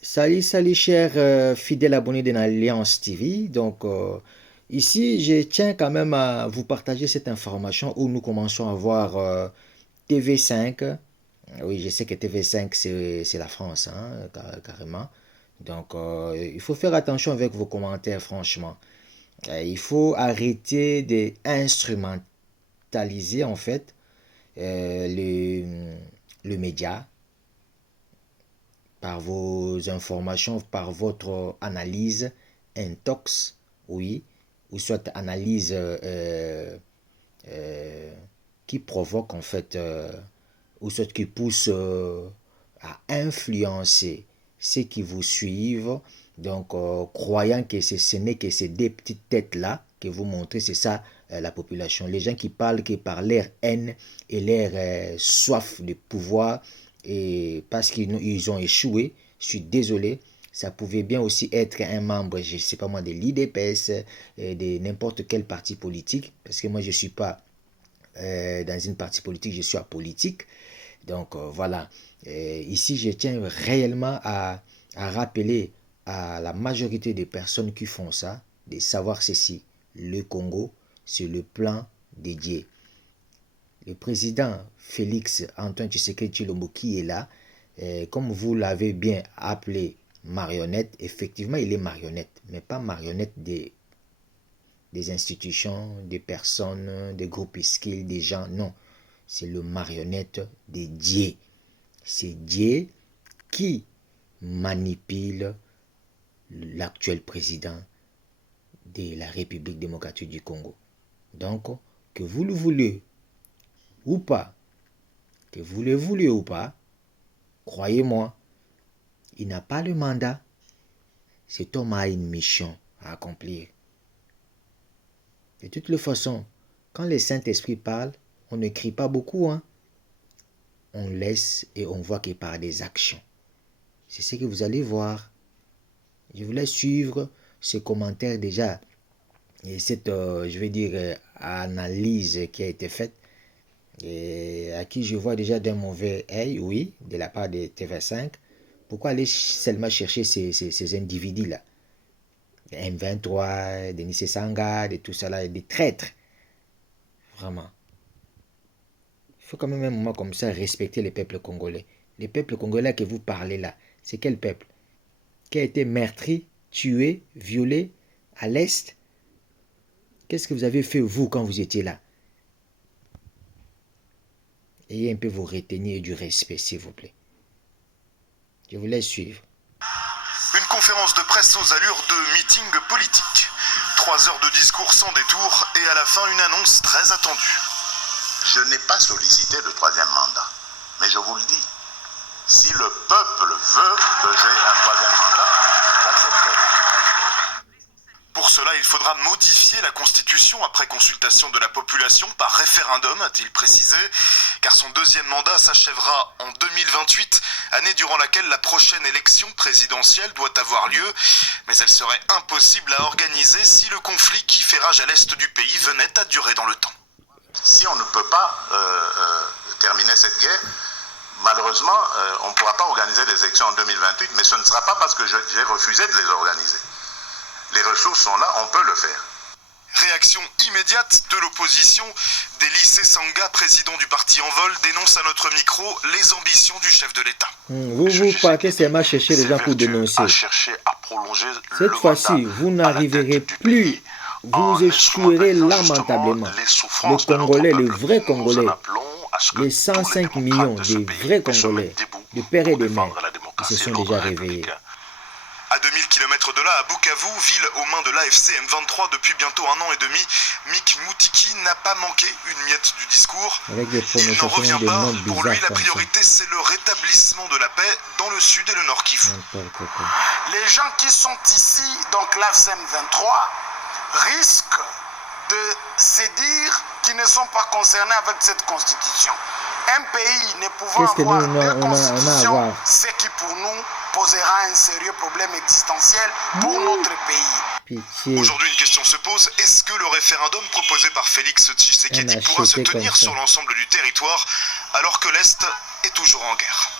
Salut, salut, chers fidèles abonnés de l'Alliance TV. Ici, je tiens quand même à vous partager cette information où nous commençons à voir TV5. Oui, je sais que TV5, c'est la France, hein, carrément. Il faut faire attention avec vos commentaires, franchement. Il faut arrêter d'instrumentaliser, en fait, le média par vos informations, par votre analyse intox, oui, ou soit analyse euh, qui provoque en fait, ou soit qui pousse à influencer ceux qui vous suivent, croyant que ce n'est que ces deux petites têtes-là que vous montrez, c'est ça la population. Les gens qui parlent que par leur haine et leur soif de pouvoir, et parce qu'ils ont échoué, je suis désolé, ça pouvait bien aussi être un membre, je ne sais pas moi, de l'IDPS, de n'importe quel parti politique, parce que moi je ne suis pas dans une partie politique, je suis apolitique. Voilà. Ici, je tiens réellement à rappeler à la majorité des personnes qui font ça de savoir ceci. Le Congo, c'est le plan dédié. Le président Félix Antoine Tshisekedi Tshilombo qui est là, comme vous l'avez bien appelé marionnette, effectivement il est marionnette, mais pas marionnette des institutions, des personnes, des groupuscules, des gens, non. C'est le marionnette de Dieu. C'est Dieu qui manipule l'actuel président de la République démocratique du Congo. Donc, que vous le voulez ou pas, que vous le voulez ou pas, croyez-moi, il n'a pas le mandat. Cet homme a une mission à accomplir. De toutes les façons, quand le Saint-Esprit parle, on ne crie pas beaucoup, hein. On laisse et on voit que par des actions. C'est ce que vous allez voir. Je voulais suivre ce commentaire déjà et cette, je vais dire, analyse qui a été faite et à qui je vois déjà d'un mauvais œil, oui, de la part de TV5. Pourquoi aller seulement chercher ces individus-là? M23, Denis Sanga, de tout ça là, des traîtres. Vraiment. Il faut quand même un moment comme ça respecter les peuples congolais. Les peuples congolais que vous parlez là, c'est quel peuple qui a été meurtri, tué, violé à l'Est? Qu'est-ce que vous avez fait vous quand vous étiez là? Ayez un peu vos retenues et du respect, s'il vous plaît. Je vous laisse suivre. Une conférence de presse aux allures de meeting politique. 3 heures de discours sans détour et à la fin une annonce très attendue. Je n'ai pas sollicité le troisième mandat. Mais je vous le dis, si le peuple veut que j'ai un troisième mandat, j'accepterai. Pour cela, il faudra modifier la Constitution après consultation de la population par référendum, a-t-il précisé, car son deuxième mandat s'achèvera en 2028, année durant laquelle la prochaine élection présidentielle doit avoir lieu, mais elle serait impossible à organiser si le conflit qui fait rage à l'est du pays venait à durer dans le temps. Si on ne peut pas terminer cette guerre, malheureusement, on ne pourra pas organiser des élections en 2028, mais ce ne sera pas parce que j'ai refusé de les organiser. Les ressources sont là, on peut le faire. Réaction immédiate de l'opposition. Denis Sanga, président du parti En Vol, dénonce à notre micro les ambitions du chef de l'État. Vous partez seulement chercher les gens pour dénoncer. Cette fois-ci, vous n'arriverez plus. Vous échouerez lamentablement. Les Congolais, les vrais Congolais, les 105 millions de vrais Congolais, de pères et de mères, qui se sont déjà réveillés. À 2000 km de là, à Bukavu, ville aux mains de l'AFC M23 depuis bientôt 1 an et demi, Mick Moutiki n'a pas manqué une miette du discours. Il n'en revient pas. Pour lui, la priorité, c'est le rétablissement de la paix dans le sud et le nord Kivu. Les gens qui sont ici, donc l'AFC M23, risquent de se dire qu'ils ne sont pas concernés avec cette constitution. Un pays ne pouvant avoir deux constitutions, ce qui pour nous posera un sérieux problème existentiel pour notre pays. Aujourd'hui, une question se pose, est-ce que le référendum proposé par Félix Tshisekedi pourra se tenir sur l'ensemble du territoire alors que l'Est est toujours en guerre?